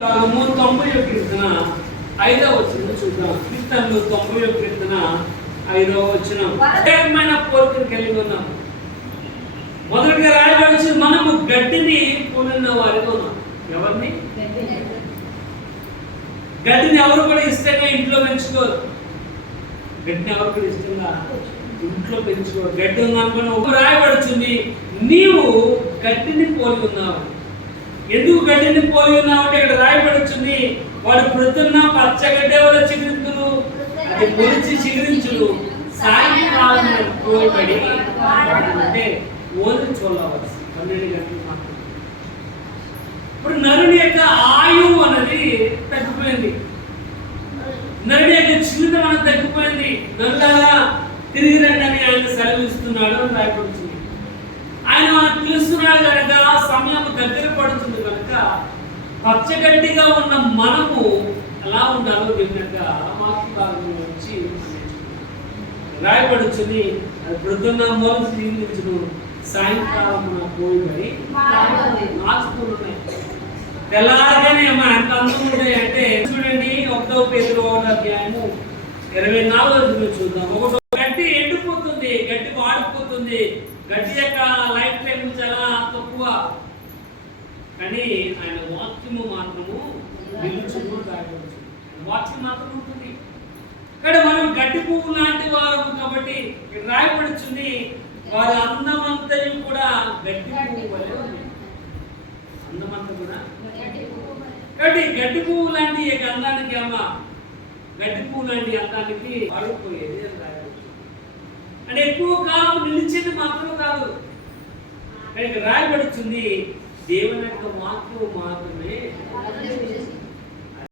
90వ కీర్తన 5వ వచనం చూద్దాం. కీర్తనలు 90వ కీర్తన 5వ వచనం. ఏమైనా కోరికలు కలిగి ఉన్నాం. మొదటిగా రాయబడిన మనము గడ్డిని పోలిన వారిగా ఉన్నాం. ఎవరిని? గడ్డిని ఎవరు కూడా ఇష్టంగా ఇంట్లో పెంచుకోరు. గడ్డిని ఎవరు కూడా ఇష్టంగా ఇంట్లో పెంచుకోరు. గడ్డి ఉందనుకుని ఒక రాయబడుతుంది, నీవు గడ్డిని పోలి ఉన్నావు. ఎందుకు గడ్డిని పోలి ఉన్నావు అంటే ఇక్కడ రాయబడుతుంది, వాడు ప్రొద్దున్న పచ్చగడ్డి ఎవరో చిగురించును, అది మొలిచి చిగురించును, సాయంకాలం పోయబడి అంటే ఓదని చూడవచ్చు 12 గంటలు మాత్రం. ఇప్పుడు నరుని యొక్క ఆయువు అనేది తగ్గిపోయింది. నరుని యొక్క చిన్నతనం అనేది తగ్గిపోయింది. నరులారా తిరిగి రండి అని ఆయన సెలవిస్తున్నాడు అని రాయబడుతుంది. ఆయన మనకు పిలుస్తున్నాడు కనుక సమయం దగ్గర పడుతుంది కనుక పచ్చగడ్డిగా ఉన్న మనము ఎలా ఉండాలో విధంగా వాక్య భాగంలో వచ్చి రాయబడుచుని, అది ప్రొద్దున్న మొదలు జీవించును, సాయంకాలం పోయిబడి నాచుతున్నాయి. తెల్లారగానే ఎంత అందం ఉంటాయి అంటే చూడండి, 1 పేతురు 1వ అధ్యాయము 24వ చూద్దాం. గడ్డి ఎండిపోతుంది, గడ్డి వాడిపోతుంది, గడ్డి యొక్క లైఫ్ టైం చాలా తక్కువ, కానీ ఆయన వాక్యము మాత్రము నిలుచును రాయబడుతుంది. వాక్యం మాత్రం ఉంటుంది. కానీ మనం గడ్డి పువ్వు లాంటి వారు కాబట్టి రాయబడుతుంది, వారి అందమంతయు కూడా గడ్డి పువ్వు వలె ఉంది. అందమంతా కూడా కాబట్టి గడ్డి పువ్వు లాంటి అందానికి గడ్డి పువ్వు లాంటి అందానికి వాడిపోయేది అని రాయబడుతుంది. అంటే ఎక్కువ కాలం నిలిచేది మాత్రం కాదు, రాయబడుతుంది దేవుని యొక్క వాక్యం మాత్రమే